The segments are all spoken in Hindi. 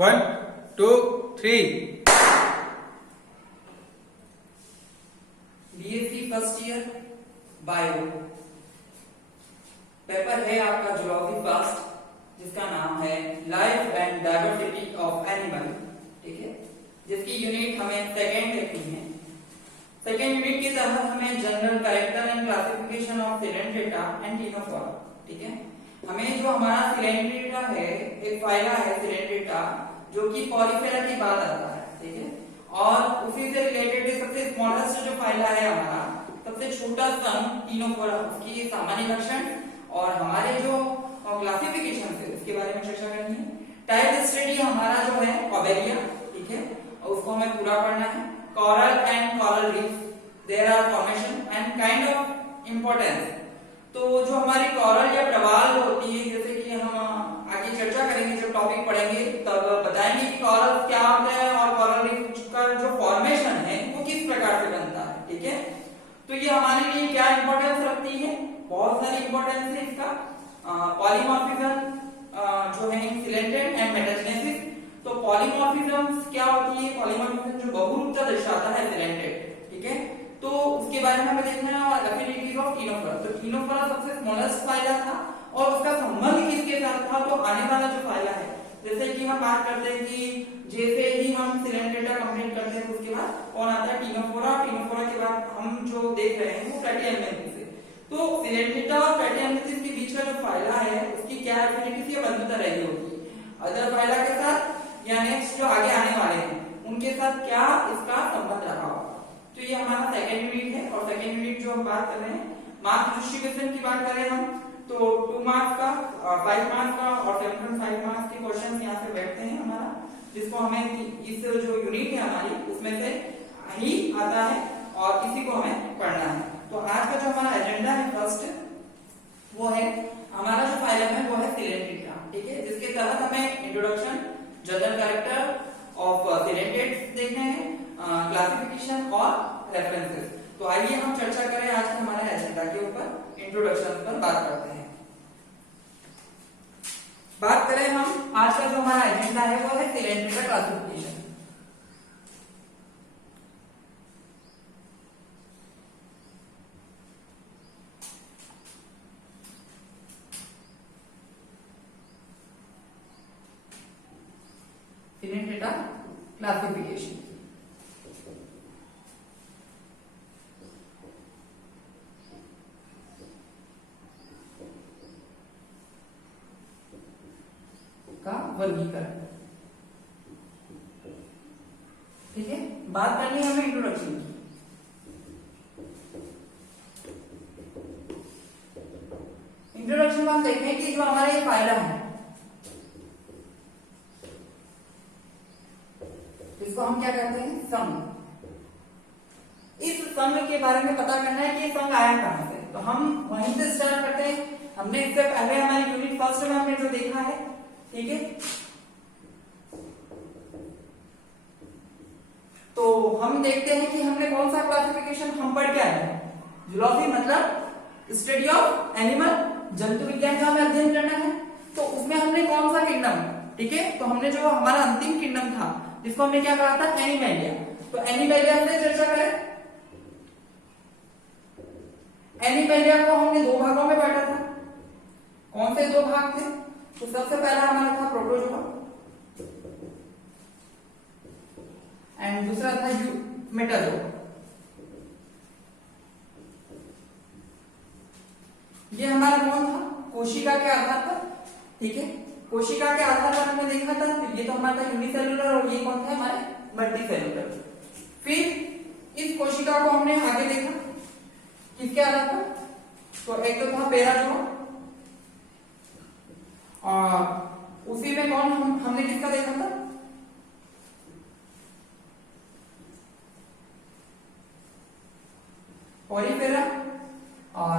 1 2 3 BSc first year bio paper है आपका जूलॉजी फर्स्ट, जिसका नाम है life and diversity of animal. ठीक है, जिसकी यूनिट हमें सेकेंड लिखनी है। सेकेंड यूनिट के तहत हमें general character and classification of Coelenterata and Ctenophora. ठीक है, हमें जो हमारा सिलेंड्रेटा है, एक फाइला है सिलेंड्रेटा जो कि पॉलीफेरा के बाद आता है। ठीक है, और उसी से रिलेटेड सबसे स्मॉलेस्ट जो फाइला है हमारा, सबसे छोटा संघ टिनोफोरा, उसकी सामान्य लक्षण और हमारे जो क्लासिफिकेशन है उसके बारे में चर्चा करनी है। टाइप स्टडी हमारा जो है ओबेलिया। ठीक है, और उसको हमें पूरा पढ़ना है। Coral and coral reefs, there are formation and kind of importance. तो जो हमारी कोरल या प्रवाल होती है, जैसे कि हम आगे चर्चा करेंगे, जब टॉपिक पढ़ेंगे तब बताएंगे कि कोरल क्या होता है और कोरल रीफ का जो फॉर्मेशन है वो किस प्रकार से बनता है। ठीक है, तो ये हमारे लिए क्या इंपॉर्टेंस रखती है, बहुत सारी इंपॉर्टेंस है इसका। पॉलीमॉर्फिज्म जो है सिलेंटेड एंड मेटाजेनेसिस। तो पॉलीमॉर्फिज्म क्या होती है, पॉलीमॉर्फिज्म जो बहुरूपता दर्शाता है सिलेंटेड। ठीक है, तो उसके बारे में हमें देखना है। और एफिनिटीज ऑफ टिनोफोरा, तो टिनोफोरा सबसे स्मॉलेस्ट फाइला था और उसका संबंध किसके साथ था, तो आने वाला जो फाइला है, जैसे कि हम बात करते हैं कि जैसे ही हम सिलेंड्रेटा कंप्लीट करते हैं उसके बाद कौन आता है, टिनोफोरा। टिनोफोरा के बाद हम जो देख रहे हैं वो प्लेटिहेल्मिन्थेस है। तो सिलेंड्रेटा और प्लेटिहेल्मिन्थेस के बीच का जो फाइला है उसकी क्या एफिनिटी या बंधुता रही होगी अदर फाइला के साथ, या नेक्स्ट जो आगे आने वाले हैं उनके साथ क्या इसका संबंध रहा होगा। तो ये हमारा सेकेंड यूनिट है। और सेकेंड यूनिट जो हम बात कर रहे हैं, मार्क्स डिस्ट्रीब्यूशन की बात करें हम, तो 2 मार्क्स का, 5 मार्क्स का और 7.5 मार्क्स के क्वेश्चन यहाँ से बैठते हैं हमारा, जिसको हमें इस जो यूनिट है हमारी उसमें से ही आता है और इसी को हमें पढ़ना है। तो आज का जो हमारा एजेंडा है फर्स्ट, वो है हमारा जो फाइलम है वो है सिलेंड्रेटा। ठीक है, जिसके तहत हमें इंट्रोडक्शन, जनरल कैरेक्टर ऑफ सिलेंटेड देखने हैं, क्लासिफिकेशन और रेफरेंसेस। तो आइए हम चर्चा करें आज के हमारे एजेंडा के ऊपर, इंट्रोडक्शन पर बात करते हैं। बात करें हम आज का जो हमारा एजेंडा है वो है सिलेंड्रेटा क्लासिफिकेशन। सिलेंड्रेटा क्लासिफिकेशन का वर्गीकरण। ठीक है, बात करनी है हमें इंट्रोडक्शन की। इंट्रोडक्शन में हम देखें कि जो हमारा ये फाइला है इसको हम क्या कहते हैं, संघ। इस संघ के बारे में पता करना है कि ये संघ आया कहां से, तो हम वहीं से स्टार्ट करते हैं। हमने इससे पहले हमारी यूनिट फर्स्ट में हमने जो देखा है, ठीक है, तो हम देखते हैं कि हमने कौन सा क्लासिफिकेशन हम पढ़ के आए हैं। जूलॉजी मतलब स्टडी ऑफ एनिमल, जंतु विज्ञान का हमें अध्ययन करना है। तो उसमें हमने कौन सा किंगडम, ठीक है, तो हमने जो हमारा अंतिम किंगडम था जिसको हमने क्या कहा था, एनिमैलिया। तो एनिमैलिया से चर्चा करें। एनिमैलिया को हमने 2 भागों में बांटा था। कौन से 2 भाग थे, तो सबसे पहला हमारा था प्रोटोजोआ एंड दूसरा था मेटाजोआ। ये हमारा कौन था, कोशिका के आधार पर। ठीक है, कोशिका के आधार पर हमने देखा था, तो ये तो हमारा यूनिसेलुलर और ये कौन था हमारे मल्टीसेलुलर। फिर इस कोशिका को हमने आगे देखा किसके आधार पर, तो एक तो था पैराजोआ और उसी में कौन हमने किसका देखा था, पॉलीफेरा। और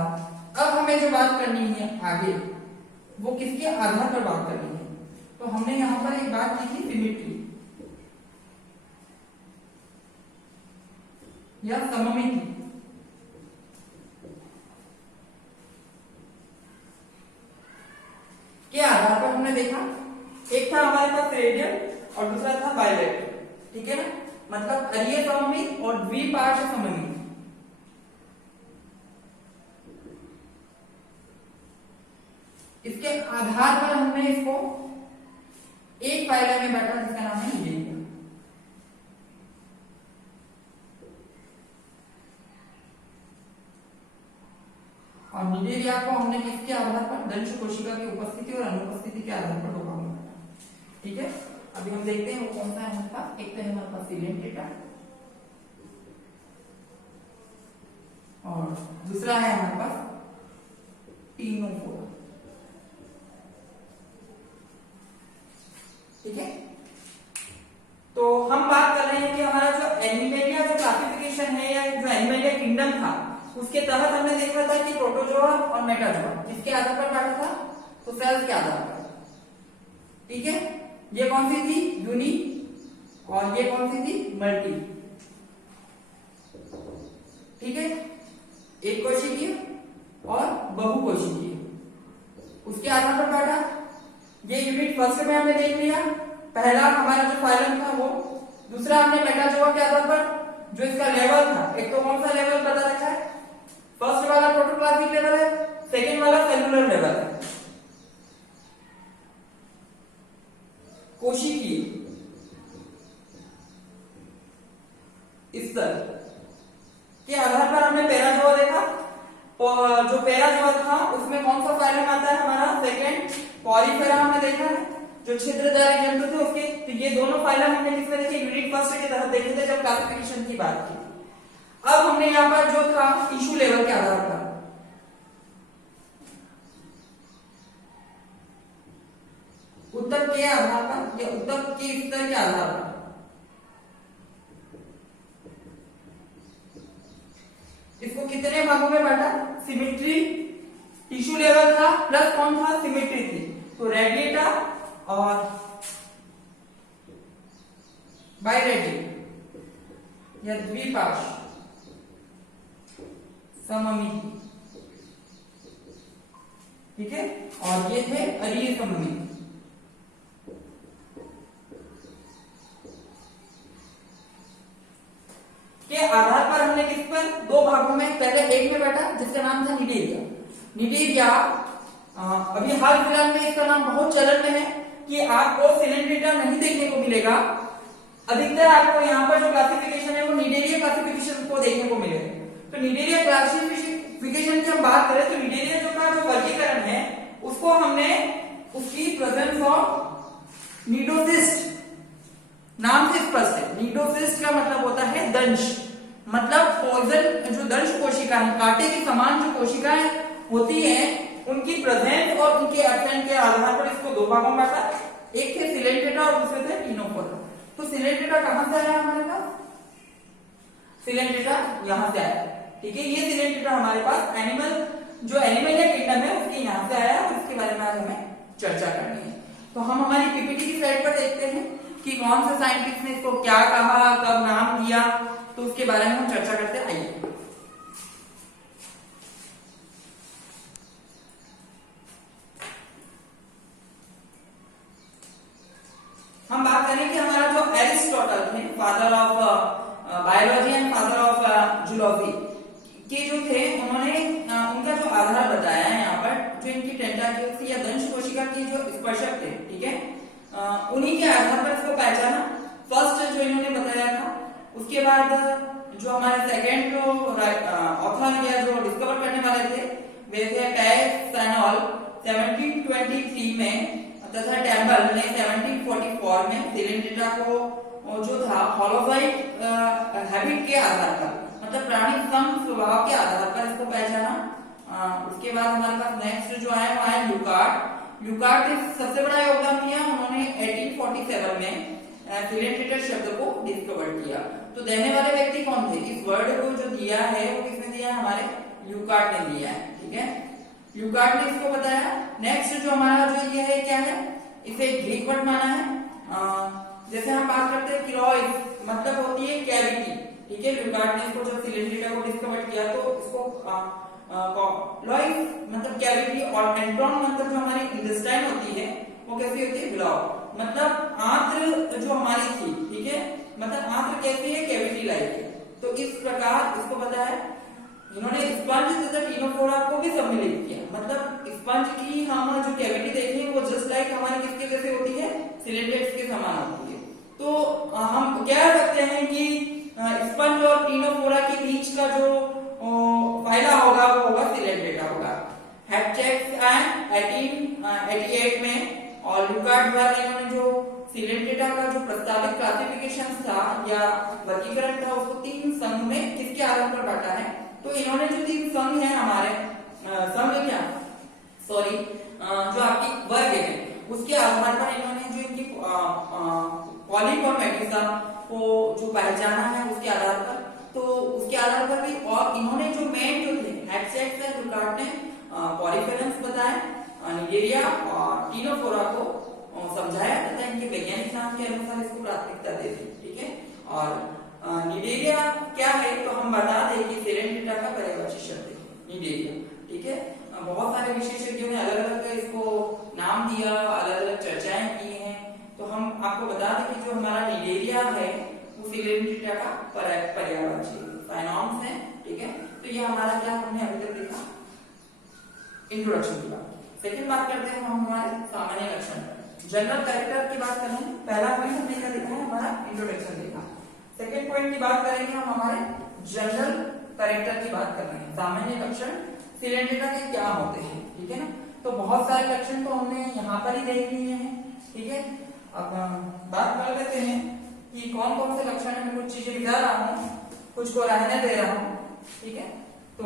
अब हमें जो बात करनी है आगे वो किसके आधार पर बात करनी है, तो हमने यहां पर एक बात की थी सिमिट्री या सममिति। के आधार पर हमने देखा, एक था हमारे पास रेडियल और दूसरा था बाइलेटरल, ठीक है ना, मतलब अरीय सममित और द्विपार्श्व सममित। इसके आधार पर हमने इसको एक फाइलम में बैठा जिसका नाम है निडेरिया। और निडेरिया को हमने किसके आधार पर, दंश कोशिका की उपस्थिति और अनुपस्थिति के आधार पर दो भागों में बांटा। ठीक है, अभी हम देखते हैं वो कौन सा है हमारे पास। एक तो है हमारे पास सिलेंटेटा और दूसरा है हमारे पास टीनोफोरा। ठीक है, तो हम बात कर रहे हैं कि हमारा जो एनिमेलिया जो क्लासिफिकेशन है या जो एनिमेलिया किंगडम था उसके तहत हमने देखा था कि प्रोटोजोआ और मेटाजोआ किसके आधार पर बांटा था, तो सेल्स के आधार पर। ठीक है, ये कौन सी थी, यूनि, और ये कौन सी थी, मल्टी। ठीक है, एक कोशिकीय और बहुकोशिकीय, उसके आधार पर बांटा। ये यूनिट फर्स्ट में हमने देख लिया, पहला हमारा जो फाइलम था वो। दूसरा हमने मेटाजोआ के आधार पर जो इसका लेवल था, एक तो कौन सा लेवल पता रखा है, फर्स्ट वाला प्रोटोप्लाज्मिक लेवल है, सेकंड वाला सेलुलर लेवल है। कोशिकीय स्तर के आधार पर हमने पैराजोआ देखा, जो पैराजोआ था उसमें कौन सा फाइलम आता है हमारा, सेकंड। पॉलीफेरा हमने देखा है, जो छिद्रधारी जंतु थे उसके। तो ये दोनों फाइलम हमने किसमें देखे, यूनिट फर्स्ट के तहत देखे थे जब क्लासिफिकेशन की बात की। अब हमने यहाँ पर जो था टिश्यू लेवल के आधार पर, ऊतक के आधार पर या ऊतक के स्तर के आधार पर इसको कितने भागों में बांटा, सिमेट्री, टिश्यू लेवल था प्लस कौन था, सिमेट्री थी, तो रेडिएटा और बाइरेडियल या द्विपार्श्व सममिति। ठीक है, और ये थे अरीय सममिति। के आधार पर हमने किस पर, दो भागों में, पहले एक में बैठा जिसका नाम था निडेरिया। निडेरिया अभी हाल फिलहाल में इसका नाम बहुत चलन में है कि आपको सिलेंड्रेटा नहीं देखने को मिलेगा। अधिकतर आपको यहाँ पर जो क्लासिफिकेशन है वो निडेरिया क्लासिफिकेशन को देखने को मिलेगा। तो निडेरिया क्लासिफिकेशन की हम बात करें तो निडेरिया जो का जो वर्गीकरण है उसको हमने उसकी प्रेजेंस ऑफ नीडोसिस्ट नाम से स्पष्ट है। नीडोसिस्ट का मतलब होता है दंश, मतलब पॉइजन जो दंश कोशिका है, कांटे के समान जो कोशिकाएं होती हैं उनकी प्रेजेंस और उनके एब्सेंट के आधार पर इसको दो भागों में बांटा। एक थे सिलेंट्रेटा और दूसरे थे टीनोफोरा। तो सिलेंट्रेटा कहां से आया हमारे पास, सिलेंट्रेटा यहां से आया। ठीक है, ये सिलेंट्रेटा हमारे पास एनिमल जो एनिमलिया किंगडम है उसके यहां से आया और इसके बारे में आज हमें चर्चा करनी है। तो हम हमारी पीपीटी की स्लाइड पर देखते हैं कि कौन से साइंटिस्ट ने इसको क्या कहा, कब नाम दिया, तो उसके बारे में हम चर्चा करते हैं। आइए हम बात करें कि हमारा जो एरिस्टोटल थे, father of biology and father of zoology के जो थे, उन्होंने उनका जो आधार बताया है यहाँ पर, जो इनकी टेंटाक्यूल्स या दंश कोशिका के जो स्पर्शक थे, ठीक है, उन्हीं के आधार पर इसको पहचाना। फर्स्ट जो इन्होंने बताया था, उसके बाद जो हमारे सेकेंड जो ऑथर या जो डिस्कवर करने वाले थे वे थे पैसैनॉल 1723 में तथा टेम्बल ने 1744 में सिलेंट्रेटा को जो था हॉलोसाइट हैबिट के आधार पर, मतलब प्राणी सम स्वभाव के आधार पर इसको पहचाना। उसके बाद हमारे पास नेक्स्ट जो आया वो आया ल्यूकार्ट। ल्यूकार्ट ने सबसे बड़ा योगदान दिया, उन्होंने 1847 में सिलेंट्रेटा शब्द को डिस्कवर किया। तो देने वाले व्यक्ति कौन थे, इस वर्ड को जो दिया है वो किसने दिया, हमारे ल्यूकार्ट ने दिया है। ठीक है, ल्यूकार्ट ने इसको बताया। नेक्स्ट जो हमारा जो ये है क्या है, इसे ग्रीक वर्ड माना है। जैसे हम बात करते हैं किलोइड, मतलब होती है कैविटी। ठीक है, ल्यूकार्ट ने इसको जब सिलेंट्रेटा को डिस्कवर किया तो इसको लॉइड मतलब कैविटी, और एंट्रॉन मतलब जो हमारी इंटेस्टाइन होती है वो कैसी होती है, ब्लॉक, मतलब आंत्र जो स्पंज तथा टीनोफोरा को भी सम्मिलित किया। मतलब स्पंज की हम जो कैविटी देखें वो जस्ट लाइक हमारे किसके जैसे होती है, सिलेंडेट्स के समान होती है। तो हम कह सकते हैं कि स्पंज और टीनोफोरा के बीच का जो फाइला होगा वो होगा सिलेंडेटा होगा। हेटचेक्स एंड 1888 में और लुकार्ड द्वारा इन्होंने जो सिलेंडेटा का जो प्रस्तावित क्लासिफिकेशन था या वर्गीकरण था उसको 3 संघ में किसके आधार पर बांटा है। तो इन्होंने जो 3 संघ है हमारे संघ क्या सॉरी जो आपकी वर्ग है उसके आधार पर इन्होंने जो इनकी पॉलीफॉर्मेटिसा को जो पहचाना है उसके आधार पर, तो उसके आधार पर भी और इन्होंने जो मेन जो थे हेटचेक्स एंड लुकार्ड ने पॉलीफेरेंस बताए, निगेरिया और टीनोफोरा को समझाया तथा इनके वैज्ञानिक नाम के अनुसार इसको प्राथमिकता दे दी। ठीक है, और निगेरिया क्या है तो हम बता दें कि सिलेंडेटा का पर्यायवाची शब्द है निगेरिया। ठीक है, बहुत सारे विशेषज्ञों ने अलग अलग इसको नाम दिया, अलग अलग चर्चाएं की हैं, तो हम आपको बता दें कि जो हमारा निगेरिया है वो सिलेंडेटा का पर्यायवाची साइनॉनिम्स है। ठीक है, तो ये हमारा क्या हमने अभी तक देखा इंट्रोडक्शन की बात। सेकंड बात करते हैं हम हमारे सामान्य लक्षण पर, जनरल कैरेक्टर की बात करें। पहला पॉइंट हमने क्या देखा है, हमारा इंट्रोडक्शन देखा। सेकंड पॉइंट की बात करेंगे हम हमारे जनरल कैरेक्टर की बात कर रहे हैं, सामान्य लक्षण सिलेंडेटा के क्या होते हैं। ठीक है ना, तो बहुत सारे लक्षण तो हमने यहाँ पर ही देख लिए हैं। ठीक है, अब बात कर लेते हैं कि कौन कौन से लक्षण है। मैं कुछ चीजें मिटा रहा हूँ, कुछ को रहने दे रहा हूँ। ठीक है, तो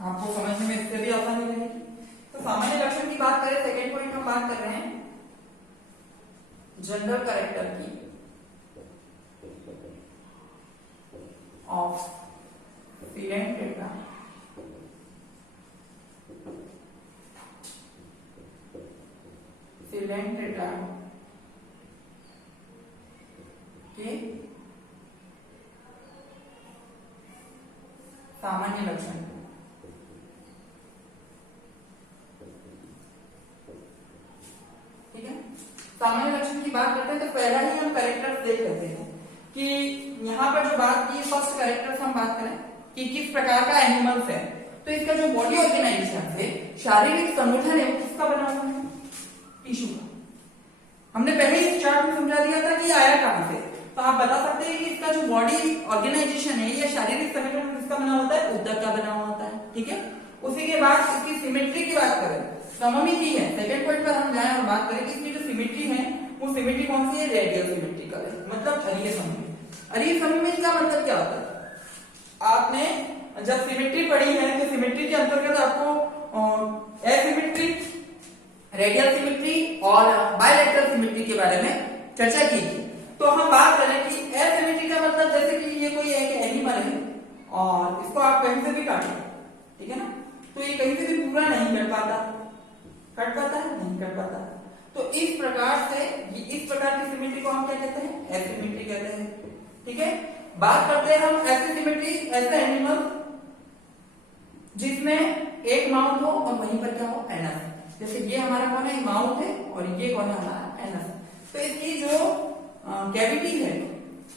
आपको समझने में इससे भी आसानी रहेगी। तो सामान्य लक्षण की बात करें, सेकेंड पॉइंट हम बात कर रहे हैं जनरल कैरेक्टर की ऑफ सिलेंडेटा के सामान्य लक्षण। ठीक है, सामान्य लक्षण की बात करते हैं तो पहला ही हम कैरेक्टर्स देख लेते हैं कि यहाँ पर जो बात की फर्स्ट कैरेक्टर्स हम बात करें कि किस प्रकार का एनिमल्स है, तो इसका जो बॉडी ऑर्गेनाइजेशन है, शारीरिक संगठन है, वो किसका बना हुआ है, टिश्यू का। हमने पहले इस चार्ट में समझा दिया था कि आया कहां से, तो आप बता सकते हैं कि इसका जो बॉडी ऑर्गेनाइजेशन है या शारीरिक संगठन किसका बना होता है, ऊतक का बना होता है। ठीक है, उसी के बाद इसकी सिमेट्री की बात करें, सममिति है। सेकंड पॉइंट पर हम जाएं और बात करें कि इसकी जो सिमेट्री है वो सिमेट्री कौन सी है, रेडियल सिमेट्रिकल है, मतलब अरीय सममिति। अरीय सममिति का मतलब क्या होता है, आपने जब सिमेट्री पढ़ी है तो सिमेट्री के अंतर्गत आपको एसिमेट्री, रेडियल सिमेट्री और बायलैटरल सिमेट्री के बारे में चर्चा की थी। तो हम बात करें कि एसिमेट्री का मतलब जैसे कि ये कोई एक एनिमल है और इसको आप कहीं से भी काटें, ठीक है ना, तो ये कहीं से भी पूरा नहीं कट पाता है, नहीं कट पाता। तो इस प्रकार से इस प्रकार की सिमेट्री को हम क्या कहते हैं, एसिमेट्री कहते हैं। ठीक है, बात करते हैं हम ऐसी सिमेट्री, ऐसा एनिमल जिसमें एक माउथ हो और वहीं पर क्या हो, एनस। जैसे ये हमारा कौन है, माउथ है और ये कौन है, हमारा एनस। तो इसकी जो कैविटी है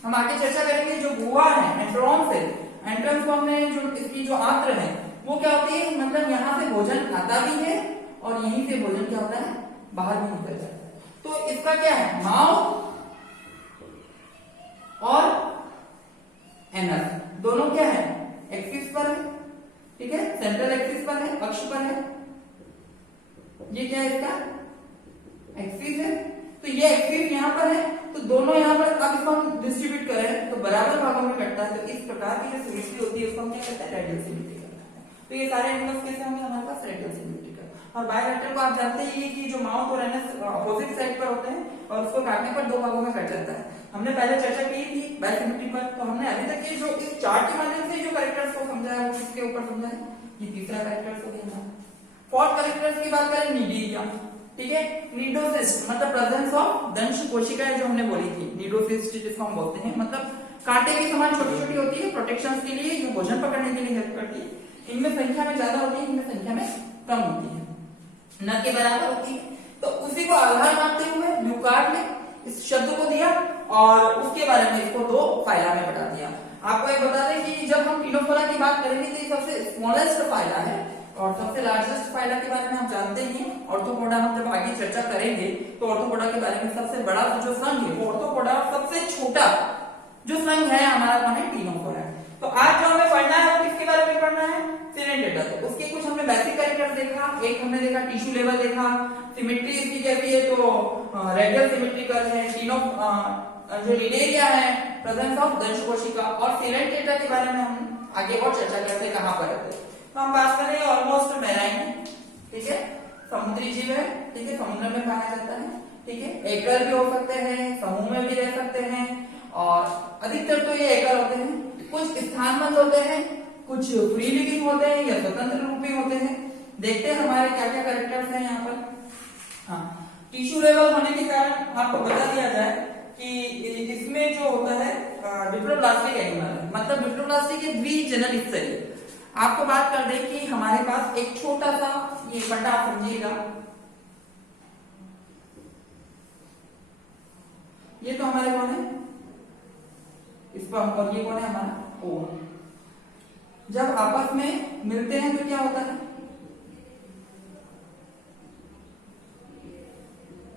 हम आगे चर्चा करेंगे, जो गुहा है, एंट्रॉन्स है, एंट्रॉन्स फॉर्म में जो इसकी जो आंत्र है वो क्या होती है, मतलब यहाँ से भोजन आता भी है और यहीं से भोजन क्या होता है, बाहर भी निकल जाता है। तो इसका क्या है, माउथ और एनस दोनों क्या है, एक्सिस पर है। ठीक है, सेंट्रल एक्सिस पर है, अक्ष पर है। ये क्या है, इसका एक्सिस है। तो ये एक्सिस यहाँ पर है, तो दोनों यहाँ पर अब इसको हम डिस्ट्रीब्यूट करें तो बराबर भागों में कटता है। तो इस प्रकार की जो सिमेट्री होती है उसको हम क्या कहते हैं, रेडियल सिमेट्री कहते हैं। तो ये सारे एनिमल्स कैसे होंगे हमारे पास, रेडियल सिमेट्री का। और बायलैटरल को आप जानते ही कि जो माउथ और एनस अपोजिट साइड पर होते हैं और उसको काटने पर दो भागों में कट जाता है। हमने पहले चर्चा की थी बायसिमेट्री पर, तो हमने अभी तक ये जो इस चार्ट के माध्यम से जो कैरेक्टर्स को समझा है वो किसके ऊपर समझा है, ये तीसरा कैरेक्टर्स हो गया। फोर्थ कैरेक्टर्स की बात करें, निडिया। ठीक है, निडोसिस्ट मतलब प्रेजेंस ऑफ दंश कोशिकाएं जो हमने बोली थी, निडोसिस्ट जिसको हम बोलते हैं, मतलब कांटे के समान छोटी छोटी होती है, प्रोटेक्शन के लिए, ये भोजन पकड़ने के लिए हेल्प करती है। इनमें संख्या में ज्यादा होती है, इनमें संख्या में कम होती है, न के बराबर होती है। तो उसी को आधार मानते हुए लुकार्ड ने इस शब्द को दिया और उसके बारे में इसको दो फाइला में बता दिया। आपको एक बता दें कि जब हम टीनोफोरा की बात करेंगे तो ये सबसे स्मॉलेस्ट फाइला है और सबसे लार्जेस्ट फाइला के बारे में हम जानते ही हैं। ऑर्थोपोडा हम जब आगे चर्चा करेंगे तो ऑर्थोपोडा के बारे में सबसे बड़ा जो संघ है वो ऑर्थोपोडा, सबसे छोटा जो संघ है हमारा कौन है, टीनोफोरा है। तो आज जो हमें पढ़ना है वो किसके बारे में पढ़ना है, सिलेंडेटा। तो उसके कुछ हमने बेसिक कैरेक्टर्स देखा, एक हमने देखा टिश्यू लेवल देखा, सिमेट्री इसकी कैसी है तो रेडियल सिमेट्रिकल है, टीनो जो लिडेरिया है, प्रेजेंस ऑफ दंश कोशिका, और सिलेंडेटा के बारे में हम आगे और चर्चा करते हैं कहां पर रहते हैं। तो हम बात करें ऑलमोस्ट मैराइन, ठीक है, समुद्री जीव है, ठीक है, समुद्र में पाया जाता है, ठीक है, एकल भी हो सकते हैं, समूह में भी रह सकते हैं, और अधिकतर तो ये एकल होते हैं, कुछ स्थानबद्ध होते हैं, कुछ फ्री लिविंग होते हैं या स्वतंत्र रूपी होते हैं। देखते हैं हमारे क्या क्या कैरेक्टर्स हैं यहाँ पर। हाँ, टिश्यू लेवल होने के कारण आपको बता दिया जाए कि इसमें जो होता है डिप्लोप्लास्टिक एनिमल है, मतलब डिप्लोप्लास्टिक के द्विजनन स्तरीय। आपको बात कर दें कि हमारे पास एक छोटा सा ये फंडा समझिएगा, ये तो हमारे कौन है, इस पर, और ये कौन है हमारा ओवन। जब आपस में मिलते हैं तो क्या होता है,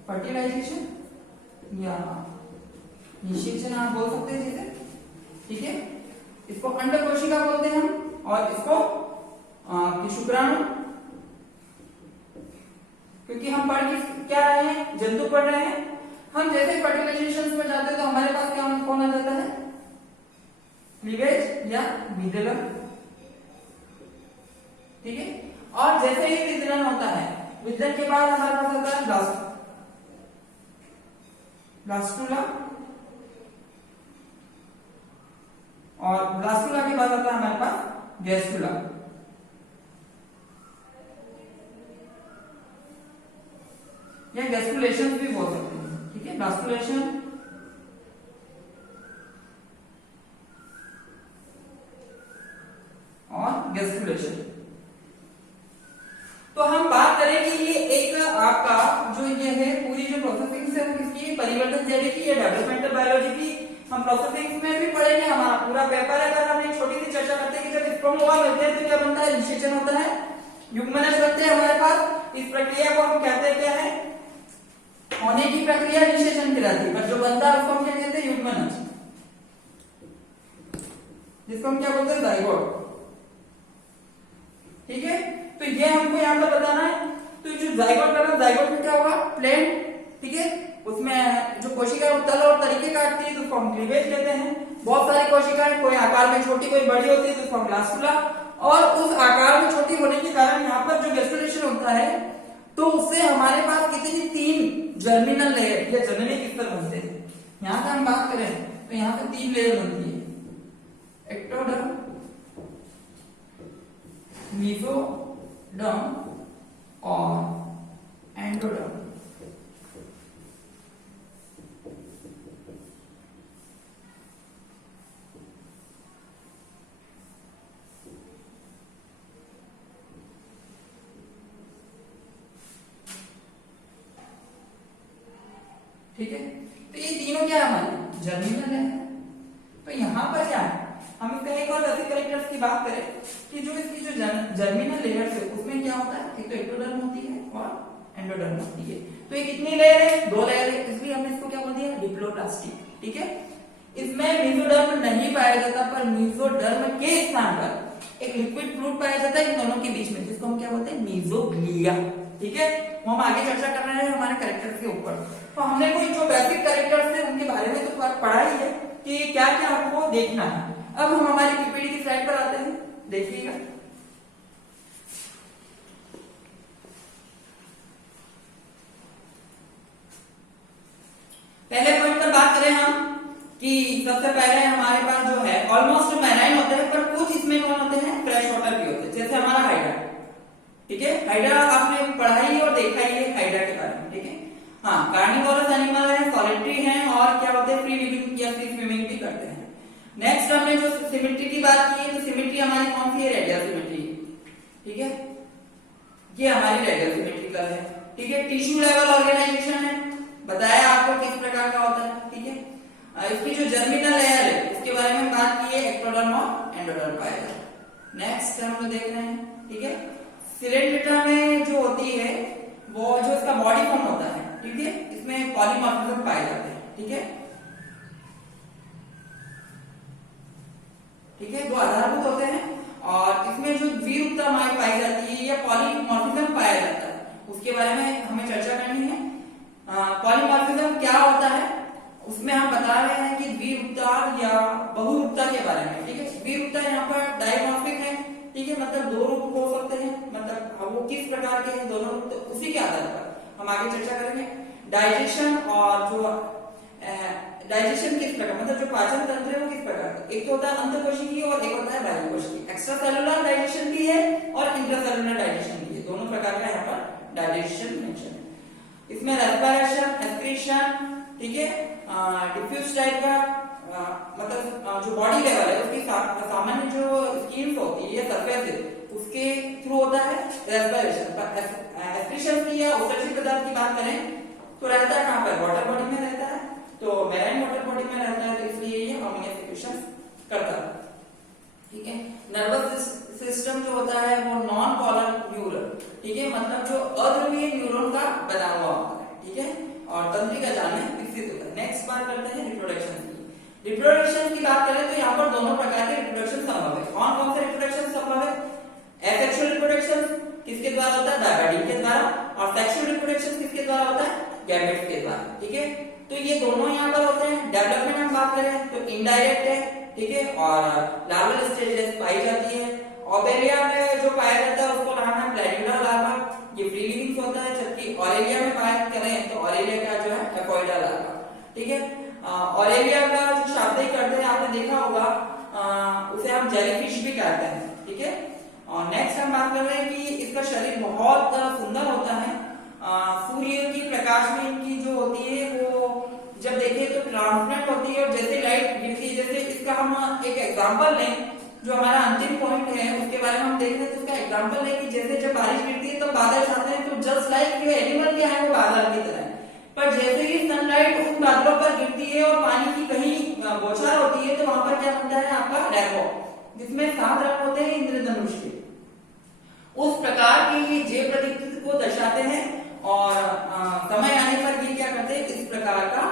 फर्टिलाइजेशन या निषेचन आप बोल सकते हैं जिसे, ठीक है। इसको अंड कोशिका बोलते हैं हम, और इसको शुक्राणु, क्योंकि हम पढ़ क्या रहे हैं, जंतु पढ़ रहे हैं। हम जैसे फर्टिलाइजेशन में जाते हैं तो हमारे पास क्या कौन आ जाता है, क्लीवेज या विदलन, ठीक है। और जैसे ही विदलन होता है, विदलन के बाद हमारे पास आता है ब्लास्टुला, और ब्लास्टुला के बाद आता है हमारे पास गैस्टुला। या गैस्टुलेशन भी बोल सकते हैं, ठीक है, ब्लास्टुलेशन और गैस्टुलेशन। तो हम बात करें कि ये एक आपका जो ये है पूरी जो प्रोसेसिंग से किसकी, परिवर्तन जैविक की या डेवलपमेंटल बायोलॉजी की, हम प्रोसेसिंग में भी पढ़ेंगे। हमारा पूरा पेपर है, अगर हम एक छोटी सी चर्चा करते हैं कि जब स्पर्म ओवा मिलते हैं तो क्या बनता है, निषेचन होता है, युग्मनज बनते हैं हमारे पास। इस प्रक्रिया को हम कहते हैं क्या है, होने की प्रक्रिया निषेचन कहलाती है, पर जो बनता है उसको हम क्या कहते हैं, युग्मनज, जिसको हम क्या बोलते हैं, जाइगोट, ठीक है। तो ये हमको यहाँ पर बताना है। तो जो जाइगोट का, जाइगोट में क्या होगा, प्लेंट, ठीक है, उसमें जो कोशिका तल और तरीके काटती है तो उसको हम क्लीवेज कहते हैं। बहुत सारी कोशिकाएं, कोई आकार में छोटी कोई बड़ी होती है तो उसको हम ब्लास्टुला, और उस आकार में छोटी होने के कारण यहाँ पर जो गैस्ट्रुलेशन होता है तो उससे हमारे पास कितनी, 3 जर्मिनल लेयर या जननिक स्तर बनते हैं। यहाँ से हम बात करें तो यहाँ पे 3 लेयर बनती है, एक्टोडर्म, मेसोडर्म और एंडोडर्म। ठीक है, तो ये तीनों क्या है हमारे, जर्मिनल है। तो यहाँ पर क्या है, हम इसका एक और बेसिक कैरेक्टर्स की बात करें कि जो इसकी जो जर्मिनल लेयर है उसमें क्या होता है, एक तो एक्टोडर्म होती है और एंडोडर्म होती है। तो ये कितनी लेयर है, 2 लेयर है, इसलिए हमने इसको क्या बोल दिया, डिप्लोप्लास्टिक, ठीक है। इसमें मेसोडर्म नहीं पाया जाता, पर मेसोडर्म के स्थान पर एक लिक्विड फ्लूइड पाया जाता है इन दोनों के बीच में, जिसको हम क्या बोलते हैं, मेसोग्लिया, ठीक है। वो हम आगे चर्चा कर रहे हैं हमारे कैरेक्टर्स के ऊपर। तो हमने कोई जो बेसिक कैरेक्टर्स थे उनके बारे में तो पढ़ा ही है कि क्या क्या आपको देखना है। अब हम हमारी पीपीटी की स्लाइड पर आते हैं, देखिएगा। पहले पॉइंट पर बात करें हम कि सबसे पहले हमारे पास जो है ऑलमोस्ट मैराइन होते हैं, पर कुछ इसमें कौन होते हैं, फ्रेश वाटर भी होते हैं, जैसे हमारा हाइड्रा, ठीक है। हाइड्रा आपने पढ़ा ही और देखा ही है हाइड्रा के बारे में, ठीक है। हाँ, कार्निवोरस एनिमल है, सॉलिटरी है, और क्या होते हैं, फ्री लिविंग या फ्री स्विमिंग भी करते हैं। नेक्स्ट हमने जो सिमेट्री की बात की है, तो सिमेट्री हमारी कौन सी है, रेडियल सिमेट्री, ठीक है, ये हमारी रेडियल सिमेट्रिकल है, ठीक है। टिश्यू लेवल ऑर्गेनाइजेशन है, बताया आपको किस प्रकार का होता है, ठीक है। इसकी जो जर्मिनल लेयर है उसके बारे में बात की की है, एक्टोडर्म और एंडोडर्म पाया जाता है। नेक्स्ट हम लोग देख रहे हैं, ठीक है। सिलेंड्रेटा में जो होती है वो जो इसका बॉडी फॉर्म होता है, ठीक है, इसमें पॉलीमॉर्फिज्म पाए जाते हैं, ठीक है, ठीक है, दो आधारभूत होते हैं और इसमें जो द्विरूपता पाई जाती है या पॉलीमॉर्फिज्म पाया जाता है उसके बारे में हमें चर्चा करनी है। पॉलीमॉर्फिज्म क्या होता है उसमें हम बता रहे हैं कि द्विरूपता या बहुरूपता के बारे में, ठीक है। द्विरूपता यहाँ पर डायमॉर्फिक है, ठीक है, मतलब दो रूप हो सकते हैं, मतलब वो किस प्रकार के हैं दोनों रूप, तो उसी के आधार पर हम आगे चर्चा करेंगे। डाइजेशन और जो डाइजेशन किस प्रकार, मतलब जो पाचन तंत्र है वो किस प्रकार का, एक तो होता है अंतःकोशिकीय और एक होता है बाह्यकोशिकीय। एक्स्ट्रा सेलुलर डाइजेशन भी है और इंट्रासेलुलर डाइजेशन भी है, दोनों प्रकार का यहाँ पर डाइजेशन मेंशन है। इसमें रेस्पिरेशन, एक्सक्रीशन, ठीक है, डिफ्यूज टाइप का, मतलब जो बॉडी लेवल है उसकी सामान्य जो स्किन होती है या सरफेस है उसके थ्रू होता है रेस्पिरेशन। एक्सक्रीशन की या उत्सर्जित पदार्थ की बात करें तो रहता है कहां पर, वाटर बॉडी में रहता है, तो मैराइन वाटर बॉडी में रहता है, तो इसलिए ये अमोनिया सिक्रेशन करता है, ठीक है। नर्वस सिस्टम जो होता है वो नॉन पोलर न्यूरॉन, ठीक है, मतलब जो अध्रुवीय न्यूरॉन का बना हुआ होता है, ठीक है, और तंत्रिका जाल में विकसित होता है। नेक्स्ट बात करते हैं रिप्रोडक्शन की। रिप्रोडक्शन की बात करें तो यहाँ पर दोनों प्रकार के रिप्रोडक्शन संभव है। कौन कौन से रिप्रोडक्शन संभव है? एसेक्सुअल रिप्रोडक्शन किसके द्वारा होता है, डायबेटिक के द्वारा, और सेक्सुअल रिप्रोडक्शन किसके द्वारा होता है, गैमेट्स के द्वारा, ठीक है। तो ये दोनों यहाँ पर होते हैं। डेवलपमेंट हम बात करें तो इनडायरेक्ट है, ठीक है, और लार्वल स्टेजेस पाई जाती है। ओबेलिया में जो पाया जाता है उसको नाम है प्लेटिना लार्वा, ये फ्री लिविंग होता है, जबकि ऑरेलिया में बात करें तो ऑरेलिया का जो है एपोइडा लार्वा, ठीक है। ऑरेलिया का जो शाब्दिक अर्थ है आपने देखा होगा, उसे हम जेलीफिश भी कहते हैं, ठीक है। और नेक्स्ट हम बात कर रहे हैं कि इसका शरीर बहुत सुंदर होता है। सूर्य की प्रकाश में इनकी जो होती है वो जब देखें तो ट्रांसपेरेंट होती है, और जैसे लाइट गिरती है, जैसे इसका हम एक एग्जांपल लें, जो हमारा अंतिम पॉइंट है उसके बारे में हम देख रहे हैं, तो उसका एग्जांपल लें कि जैसे जब बारिश गिरती है तो बादल छाते हैं, तो जस्ट लाइक ये एनिमल क्या है वो बादल की तरह है, पर जैसे ही सनलाइट उन बादलों पर गिरती है और पानी की कहीं बौछार होती है तो वहां पर क्या बनता है आपका रेनबो, जिसमें 7 रंग होते हैं इंद्रधनुष के। उस प्रकार के ये जैव प्रतीक को दर्शाते हैं, और समय आने पर ये क्या करते हैं, इस प्रकार का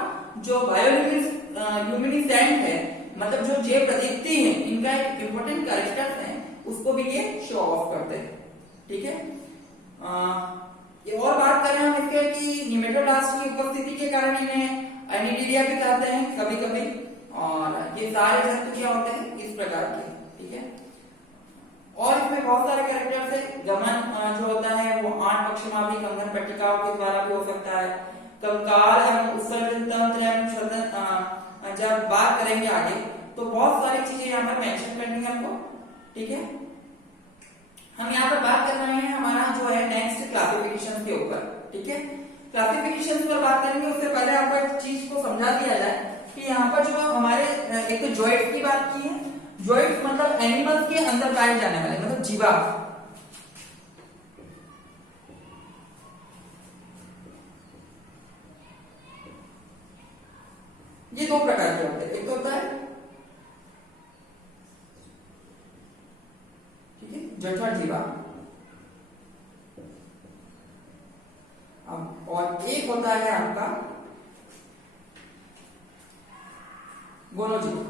जो बायोल्यूमिनेसेंट है, मतलब जो जैव प्रतीक है, इनका एक इंपॉर्टेंट कैरेक्टर है, उसको भी ये शो ऑफ करते हैं, ठीक है। ये और बात करें हम इसके कि निमेटोडास्ट की उपस्थिति के कारण इन्हें एनिडीडिया भी कहते हैं कभी कभी, और ये सारे जंतु क्या होते हैं इस प्रकार के, ठीक है। और इसमें बहुत सारे कैरेक्टर्स है। गमन जो होता है वो 8 पक्षमापी कंगन पट्टिकाओं के द्वारा भी हो सकता है। कंकाल एवं उत्सर्जन तंत्र एवं जब बात करेंगे आगे तो बहुत सारी चीजें यहाँ पर मेंशन करनी है हमको, ठीक है। हम यहाँ पर बात कर रहे हैं हमारा जो है नेक्स्ट क्लासिफिकेशन के ऊपर, ठीक है। क्लासिफिकेशन पर बात करेंगे उससे पहले आपको एक चीज को समझा दिया जाए कि यहाँ पर जो हमारे एक तो जॉइंट की बात की है, जॉइंट मतलब एनिमल्स के अंदर पाए जाने वाले, मतलब जीवा, ये 2 प्रकार के होते हैं। एक तो होता है ठीक है जठर जीवा, और एक होता है आपका गोनोजीवा।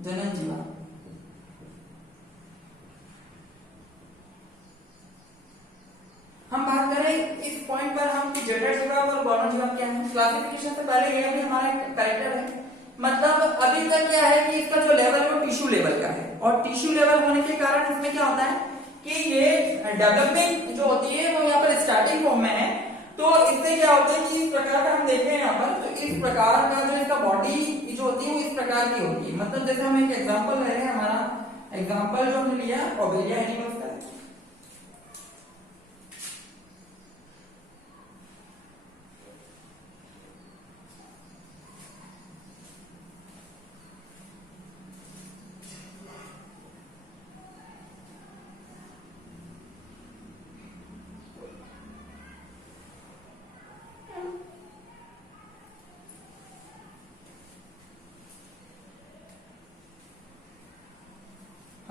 जनन जीवा। हम बात करें इस पॉइंट पर हम कि जठर जीवा और गौण जीवा क्या है। क्लासिफिकेशन से पहले यह भी हमारा कैरेक्टर है, मतलब अभी तक क्या है कि इसका जो लेवल है वो टिश्यू लेवल का है, और टिश्यू लेवल होने के कारण इसमें क्या होता है कि ये डेवलपमेंट जो होती है वो यहाँ पर स्टार्टिंग फॉर्म में है। तो इससे क्या होता है कि इस प्रकार का हम देखें यहाँ पर, तो इस प्रकार का जो इसका बॉडी जो होती है वो इस प्रकार की होती है। मतलब जैसे हम एक एग्जांपल ले रहे हैं, हमारा एग्जांपल जो हमने लिया ओबेलिया एनिमल्स का,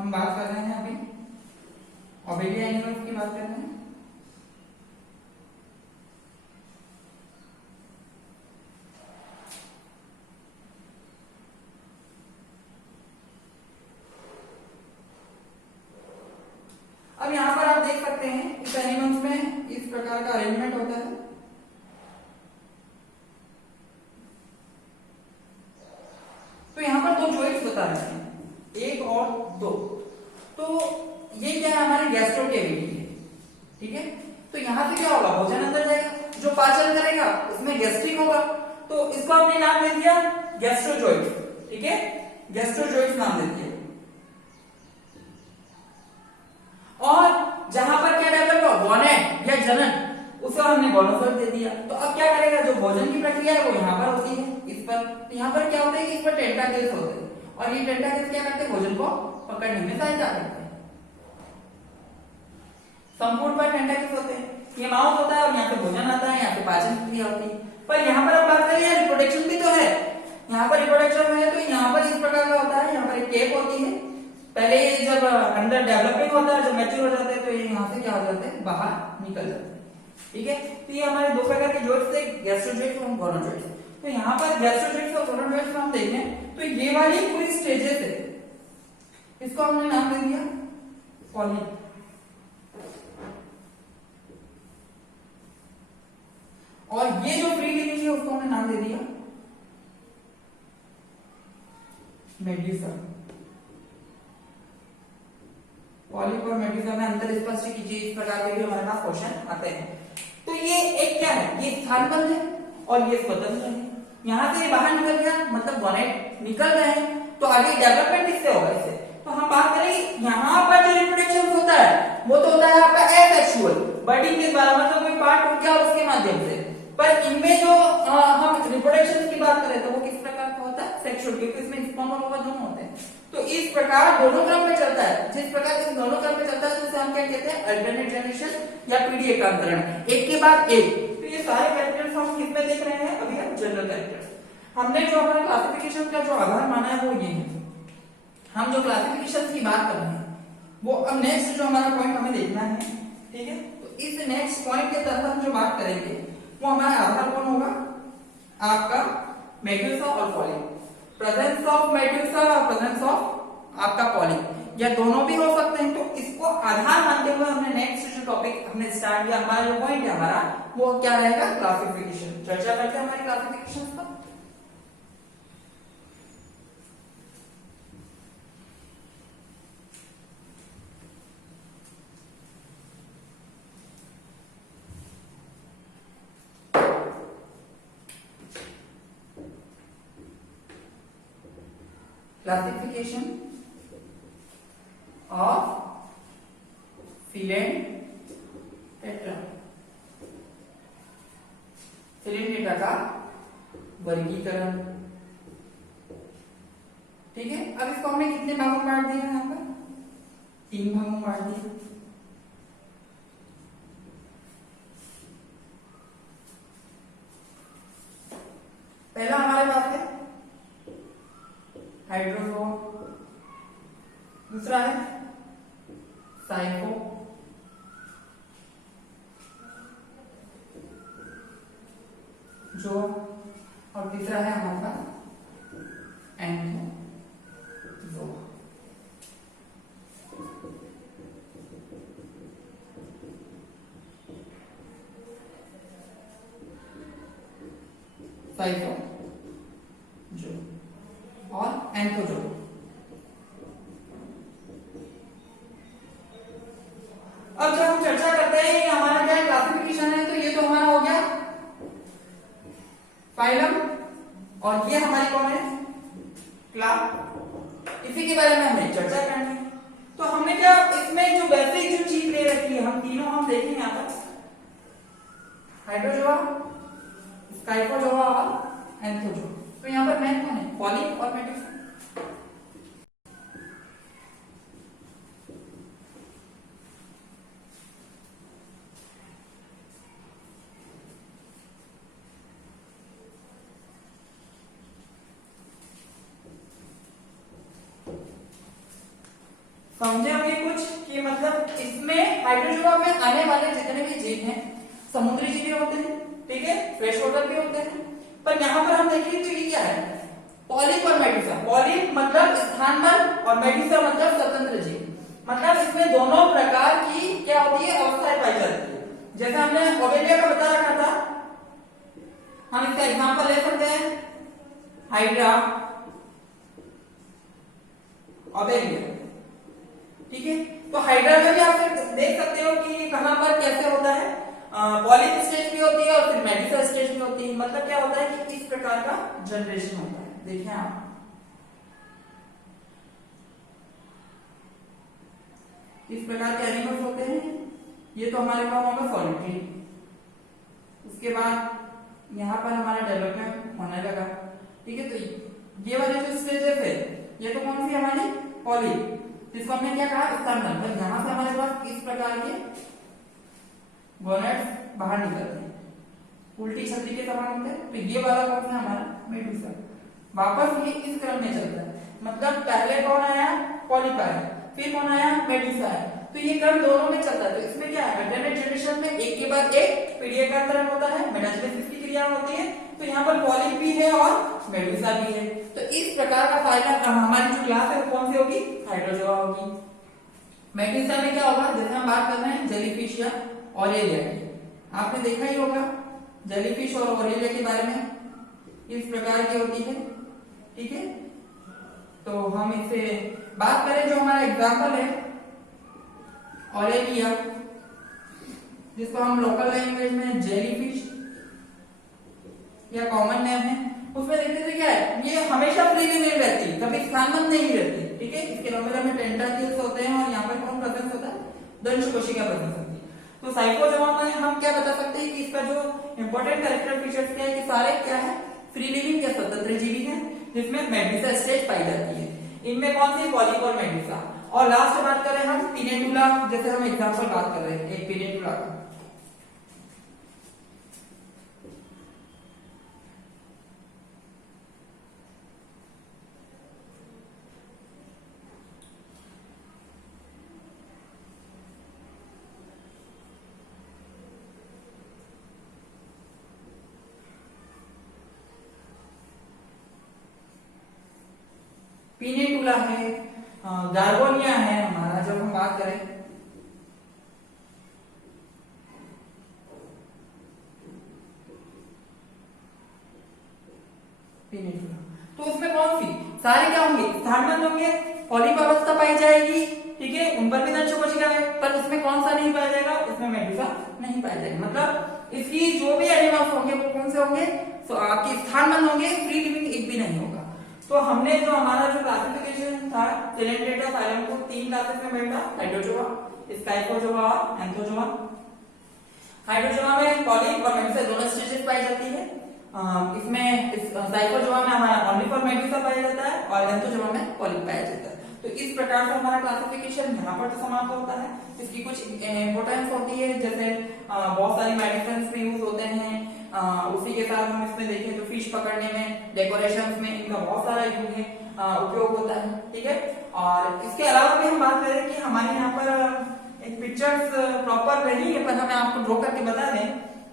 हम बात कर रहे हैं अभी ओबेलिया एनिमल्स की बात कर रहे हैं। अब यहाँ पर आप देख सकते हैं इस एनिमल्स में इस प्रकार का अरेंजमेंट होता है। तो यहाँ पर दो जॉइंट्स बता रहे हैं, एक और दो। तो ये क्या है, हमारी गैस्ट्रो कैविटी है, ठीक है। तो यहाँ से क्या होगा, भोजन अंदर जाएगा, जो पाचन करेगा उसमें गैस्ट्रिक होगा, तो इसको आपने नाम दे दिया गैस्ट्रोजॉइंट्स, ठीक है, गैस्ट्रोजॉइंट्स नाम दे दिया। और जहां पर क्या डेवलप हुआ, गोनेड या जनन, उसको हमने गोनोसाइट दे दिया। तो अब क्या करेगा, जो भोजन की प्रक्रिया है वो यहाँ पर होती है, इस पर। तो यहाँ पर क्या होता है कि इस पर टेंटाकल्स होते हैं, और ये टेंटाकल्स क्या करते हैं, भोजन को पकड़ने में सहायता करते हैं। संपूर्ण पर टेंटाकल्स होते हैं, ये माउथ होता है और यहाँ पे भोजन आता है, यहाँ पे पाचन क्रिया होती है। पर यहाँ पर अब बात करें, रिप्रोडक्शन भी तो है, यहाँ पर रिप्रोडक्शन है, तो यहाँ पर इस प्रकार का होता है, यहाँ पर एक केप होती है। पहले ये जब अंडर डेवलपिंग होता है, जब मैच्योर हो जाते हैं, तो ये यहाँ से क्या हो जाते हैं, बाहर निकल जाते हैं, ठीक है। तो ये हमारे दो प्रकार के जॉइंट्स थे, गैस्ट्रोजॉइंट्स और गोनोजॉइंट्स। तो यहाँ पर गैस्ट्रोजॉइंट्स और गोनोजॉइंट्स हम देखें तो ये वाली पूरी स्टेजेस है, इसको हमने नाम दे दिया पॉलिप। और ये जो फ्री लिविंग है उसको हमने नाम दे दिया मेड्यूसा। पॉलिप और मेड्यूसा में अंतर स्पष्ट कीजिए, इस प्रकार के भी हमारे पास क्वेश्चन आते हैं। तो ये एक क्या है, ये स्थानबद्ध है और ये स्वतंत्र है। यहां से बाहर निकल गया मतलब गोनेड निकल रहे हैं, तो आगे डेवलपमेंट किससे होगा, इससे। तो हम बात करें यहाँ पर जो रिप्रोडक्शन होता है वो तो होता है आपका एसेक्सुअल, बर्डिंग के द्वारा, मतलब कोई पार्ट टूट गया उसके माध्यम से। पर इनमें जो हम रिप्रोडक्शन की बात करें तो वो किस प्रकार का होता है, सेक्सुअल, क्योंकि इसमें स्पर्म और ओवा दोनों होते हैं। तो इस प्रकार दोनों क्रम में चलता है, जिस प्रकार इस दोनों क्रम में चलता है तो उसे हम क्या कहते हैं, अल्टरनेट जनरेशन या पीढ़ी एकांतरण, एक के बाद एक। तो ये सारे कैरेक्टर्स हम किस में देख रहे हैं, अभी हम जनरल कैरेक्टर्स। हमने जो हमारा क्लासिफिकेशन का जो आधार माना है वो ये है। हम जो क्लासिफिकेशन की बात कर रहे हैं वो अब नेक्स्ट जो हमारा पॉइंट हमें देखना है, ठीक है। तो इस नेक्स्ट पॉइंट के तहत हम जो बात करेंगे वो हमारा आधार कौन होगा, आपका मेड्यूसा और पॉलिप। प्रेजेंस ऑफ मेड्यूसा और प्रेजेंस ऑफ आपका पॉलिप, या दोनों भी हो सकते हैं। तो इसको आधार मानते हुए हमने नेक्स्ट जो टॉपिक हमने स्टार्ट किया, हमारा जो पॉइंट है हमारा वो क्या रहेगा, क्लासिफिकेशन। चर्चा करते हैं हमारी क्लासिफिकेशन पर। Classification of Phyllene-Tetra, Phyllene-Tetra का वर्गीकरण, ठीक है। अब इसको हमने कितने भागों में बांट दिया, यहाँ पर 3 भागों में बांट दिया। पहला हमारे पास है हाइड्रोजोआ, दूसरा है साइको, जो, और तीसरा है हमारे पास एंथोजोआ। साइको, जो और एंथोजो। अब जब हम चर्चा करते हैं हमारा क्या क्लासिफिकेशन है, तो ये तो हमारा हो गया फाइलम, और ये हमारी कौन है, क्लास। इसी के बारे में हमें चर्चा करनी है। तो हमने क्या इसमें जो बेसिक जो चीज ले रखी है, हम तीनों हम देखेंगे यहाँ पर, हाइड्रोजोआ, स्काइकोजोआ और एंथोजोआ। तो यहाँ पर मेन कौन है, पॉलिप और मेड्यूसा। समझे होंगे कुछ कि मतलब इसमें हाइड्रोजोआ में आने वाले जितने भी जीव हैं समुद्री जीव भी होते हैं, ठीक है, फ्रेश वाटर भी होते हैं, पर यहाँ पर हम देखें तो ये क्या है, पॉलिप और मेडुसा। पॉलिप मतलब स्थानबद्ध और मेडुसा मतलब स्वतंत्र जीव। मतलब इसमें दोनों प्रकार की क्या होती है, अवस्थाएं पाई जाती है। जैसे हमने ओबेलिया का बता रखा था, हम इसका एग्जांपल ले सकते हैं हाइड्रा, ओबेलिया, ठीक है। तो हाइड्रा में भी आप देख सकते हो कि कहां पर कैसे होता है, पॉलिप स्टेज भी होती है और फिर मेडुसा स्टेज भी होती है। मतलब क्या होता है कि इस प्रकार का जनरेशन होता है। देखिए आप इस प्रकार के एनिमल्स होते हैं। ये तो हमारे पास होगा सॉलिटरी। उसके बाद यहाँ पर हमारा डेवलपमेंट होने लगा, ठीक है। तो ये वाले जो स्टेजेस है ये तो कौन सी हमारी पॉलिप, जिसको हमने क्या कहा, स्थानबद्ध। यहाँ से हमारे पास इस प्रकार के गोनेड्स बाहर निकलते हैं, उल्टी छतरी के समान होते हैं। तो ये वाला कौन सा हमारा मेडुसा। वापस ये इस क्रम में चलता है, मतलब पहले कौन आया, पॉलिप आया, फिर कौन आया, मेडुसा आया। तो ये क्रम दोनों में चलता है। तो इसमें क्या है, अल्टरनेट जनरेशन में एक के बाद एक पीढ़ी का अंतरण होता है, मेटास्टेसिस की क्रिया होती है। तो यहाँ पर पॉलिप भी है और मेडुसा भी है। तो इस प्रकार का फाइलम हमारी जो क्लास है वो कौन सी होगी, हाइड्रोजोआ होगी। मेडुसा में क्या होगा, जैसे हम बात कर रहे हैं जेलीफिश या ऑरेलिया की, आपने देखा ही होगा जेलीफिश और ऑरेलिया के बारे में, इस प्रकार की होती है, ठीक है। तो हम इसे बात करें, जो हमारा एग्जाम्पल है ऑरेलिया, जिसको हम लोकल लैंग्वेज में जेलीफिश या कॉमन नेम है, उसमें देखते थे क्या है, ये हमेशा फ्रीली नहीं रहती, कभी स्थानबद्ध नहीं रहती, ठीक है। इसके लंबे लंबे टेंटाकल्स होते हैं और यहाँ पर कौन प्रेजेंस होता है, दंश कोशिका प्रेजेंस होती है। तो साइकोजोआ में हम क्या बता सकते हैं कि इसका जो इंपॉर्टेंट कैरेक्टर फीचर्स क्या है, कि सारे क्या है, फ्री लिविंग या स्वतंत्र जीवी हैं, जिसमें मेडुसा स्टेज पाई जाती है। इनमें कौन सी, पॉलिप और मेडुसा। और लास्ट बात करें हम पिनेटुला, जैसे हम एग्जांपल बात कर रहे हैं एक पिनेटुला का। पिनेटुला है, गार्गोनिया है हमारा, जब हम बात करें पिनेटुला, तो उसमें कौन सी, सारे क्या होंगे, स्थानबद्ध होंगे, पॉलिप अवस्था पाई जाएगी, ठीक है, उन पर भी दंश कोशिका है, पर उसमें कौन सा नहीं पाया जाएगा, उसमें मेडुसा नहीं पाया जाएगा। मतलब इसकी जो भी एनिमल्स होंगे वो कौन से होंगे, तो आपके स्थानबद्ध होंगे, फ्री लिविंग एक भी नहीं होगा। तो हमने जो हमारा जो क्लासिफिकेशन था सिलेंड्रेटा फाइलम को तीन क्लासेस में बांटा, हाइड्रोजोआ, स्काइफोजोआ और एंथोजोआ। हाइड्रोजोआ में पॉलिप और मेडुसा दोनों स्टेजेस पाई जाती है। इसमें स्काइफोजोआ में हमारा ओनली फॉर मेडुसा पाया जाता है और एंथोजोआ में पॉलिप पाया जाता है। तो इस प्रकार से हमारा क्लासिफिकेशन यहाँ पर तो समाप्त होता है। इसकी कुछ इंपोर्टेंस होती है, जैसे बहुत सारी मेडिसिन में यूज होते हैं। उसी के साथ हम इसमें देखें तो फिश पकड़ने में, डेकोरेशन में इनका बहुत सारा यूज है, उपयोग होता है, ठीक है। और इसके अलावा भी हम बात करें कि हमारे यहाँ पर एक पिक्चर्स प्रॉपर नहीं है, पर हमें आपको ड्रॉ करके बता दें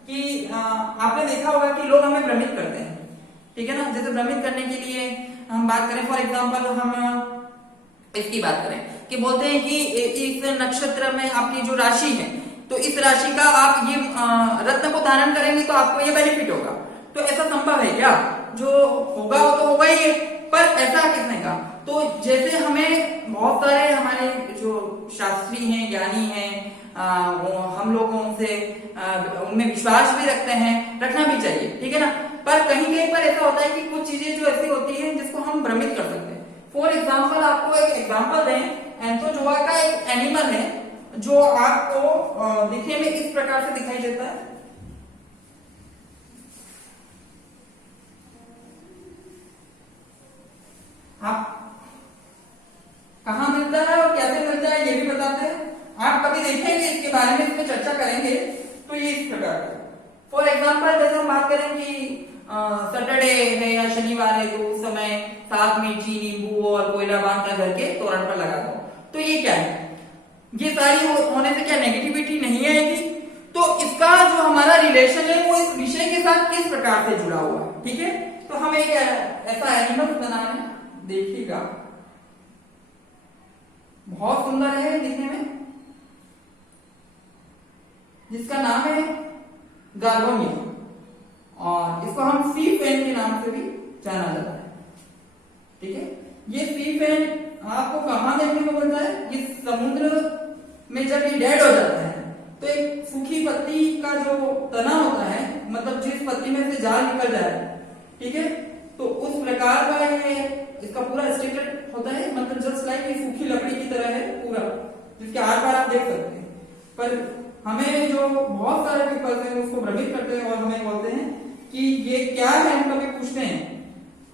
कि आपने देखा होगा कि लोग हमें भ्रमित करते हैं, ठीक है ना। जैसे भ्रमित करने के लिए हम बात करें, फॉर एग्जाम्पल हम इसकी बात करें कि बोलते हैं कि इस नक्षत्र में आपकी जो राशि है, तो इस राशि का आप ये रत्न को धारण करेंगे तो आपको ये बेनिफिट होगा। तो ऐसा संभव है क्या, जो होगा वो तो होगा ही है, पर ऐसा किसने कहा। तो जैसे हमें बहुत सारे हमारे जो शास्त्री हैं, ज्ञानी हैं, हम लोग उनसे उनमें विश्वास भी रखते हैं, रखना भी चाहिए, ठीक है ना। पर कहीं कहीं पर ऐसा होता है कि कुछ चीजें जो ऐसी होती है जिसको हम भ्रमित कर सकते हैं। फॉर एग्जाम्पल आपको एक एग्जाम्पल दें, एंथोजोआ का एक एनिमल है जो आपको दिखने में इस प्रकार से दिखाई देता है। आप कहां मिलता है और कैसे मिलता है ये भी बताते हैं। आप कभी देखेंगे इसके बारे में, इसमें चर्चा करेंगे, तो ये इस प्रकार का। फॉर एग्जाम्पल जैसे हम बात करें कि सैटरडे है या शनिवार है, तो उस समय साग, मिर्ची, नींबू और कोयला बांध कर घर के तोरण पर लगा दो। तो ये क्या है, ये सारी होने से क्या नेगेटिविटी नहीं आएगी। तो इसका जो हमारा रिलेशन है वो इस विषय के साथ किस प्रकार से जुड़ा हुआ है, ठीक है। तो हम एक ऐसा एनिमल बना रहे हैं, देखिएगा बहुत सुंदर है दिखने में, जिसका नाम है गार्गोनिया, और इसको हम सी फेन के नाम से भी जाना जाता है, ठीक है। ये सी फेन आपको कहां देखने को मिलता है, ये समुद्र में जब ये डेड हो जाता है तो एक सूखी पत्ती का जो तना होता है, मतलब जिस पत्ती में से जाल निकल जाए, ठीक है, तो उस प्रकार का ये इसका पूरा स्ट्रक्चर होता है, मतलब जस्ट लाइक ये सूखी लकड़ी की तरह है पूरा, जिसके आर पार आप देख सकते हैं। पर हमें जो बहुत सारे पीपल्स हैं उसको भ्रमित करते हैं और हमें बोलते हैं कि ये क्या है, हम कभी पूछते हैं।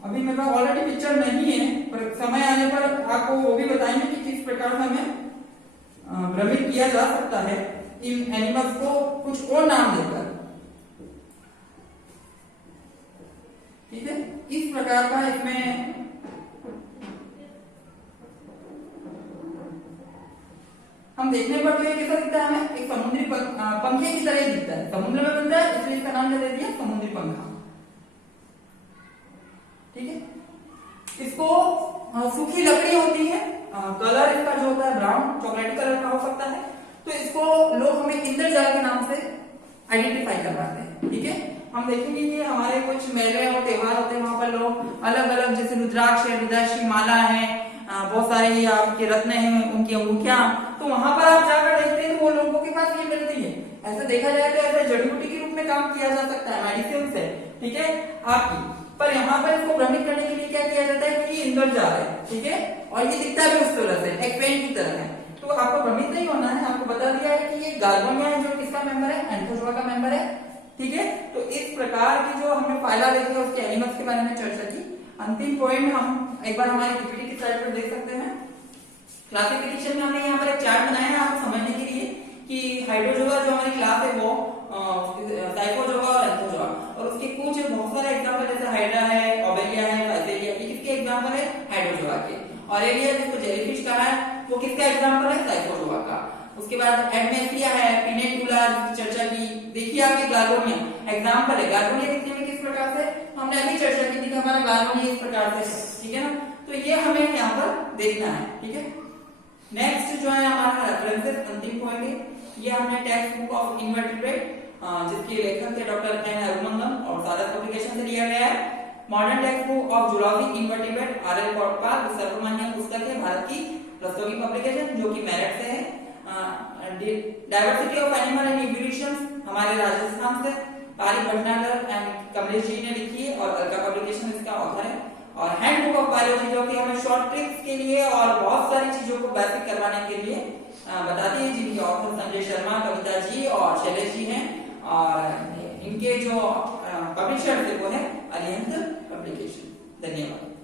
अभी मेरे पास ऑलरेडी पिक्चर नहीं है, पर समय आने पर आपको वो भी बताएंगे कि किस प्रकार से हमें भ्रमित किया जा सकता है इन एनिमल्स को कुछ और नाम देकर, ठीक है। इस प्रकार का इसमें हम देखने पर तो ये कैसा दिखता है, हमें एक समुद्री पंखे की तरह ही दिखता है, समुद्र में बनता है इसलिए इसका नाम क्या दे दिया, समुद्री पंखा, ठीक है। इसको सूखी लकड़ी होती है, कलर इसका जो होता है ब्राउन चॉकलेटी कलर का हो सकता है, तो इसको लोग हमें इंद्रजाल के नाम से आइडेंटिफाई करवाते हैं, ठीक है। हम देखेंगे कि हमारे कुछ मेले और त्योहार होते हैं, वहां पर लोग अलग अलग, जैसे रुद्राक्ष है, रुद्राक्षी माला है, बहुत सारे आपके रत्न हैं, उनकी अंगूठियां, तो वहां पर आप जाकर देखते हैं तो वो लोगों के पास ये मिलती है। ऐसा देखा जाए तो ऐसे जड़ी बूटी के रूप में काम किया जा सकता है, मेडिसिन से, ठीक है आपकी। पर यहाँ पर इसको भ्रमित करने के लिए क्या किया जाता है कि ये इंद्रजाल है, ठीक है, और ये दिखता भी उस तरह से एक पेन की तरह है। तो आपको भ्रमित नहीं होना है, आपको बता दिया है कि ये गार्गोनिया है जो किसका मेंबर है, एंथोजोआ का मेंबर है, ठीक है। तो इस प्रकार की जो हमने फाइला देखी है उसके एनिमल्स के बारे में चर्चा की। अंतिम पॉइंट हम एक बार हमारी पीपीटी की स्लाइड पर देख सकते हैं। क्लासिफिकेशन में हमने यहाँ पर एक चार्ट बनाया है आपको समझने के लिए कि हाइड्रोजोआ जो हमारी क्लास है वो साइकोजोआ और एंथोजोआ, और उसके कुछ बहुत सारे एग्जांपल जैसे हाइड्रा है, ओबेलिया है, फाइसेलिया, ये किसके एग्जांपल है, हाइड्रोजोआ के। ऑरेलिया जिसको जेलीफिश कहा है वो किसका एग्जांपल है, साइकोजोआ का। उसके बाद एडमेसिया है, पिनेटुला जिसकी चर्चा की, देखिए आपके गार्गोनिया एग्जांपल है। गार्गोनिया दिखने में किस प्रकार से, हमने अभी चर्चा की थी कि हमारा गार्गोनिया इस प्रकार से, ठीक है ना। तो ये हमें यहाँ पर देखना है, ठीक है। नेक्स्ट जो है हमारा रेफरेंसेस, अंतिम पॉइंट है, ये हमने टेक्स्ट बुक ऑफ इनवर्टिब्रेट जिसके लेखक थे डॉक्टर एन अरुमंगम और सारस पब्लिकेशन से लिया गया है। Modern text book of zoology invertebrate R L. Kotpal सर्वमान्य पुस्तक है, भारत की रस्तोगी पब्लिकेशन जो कि मेरठ से है। Diversity of animal and evolution हमारे राजस्थान से पारिक भटनागर एंड कमलेश जी ने लिखी है और अलका पब्लिकेशन इसका ऑथर है। और हैंडबुक ऑफ बायोलॉजी जो कि हमें शॉर्ट ट्रिक्स के लिए और बहुत सारी चीजों को बेसिक करवाने के लिए बताती है, जिनके ऑथर संजय शर्मा, कविता जी और शैलेश जी हैं, और इनके जो पब्लिशर थे वो है अरिहंत पब्लिकेशन। धन्यवाद।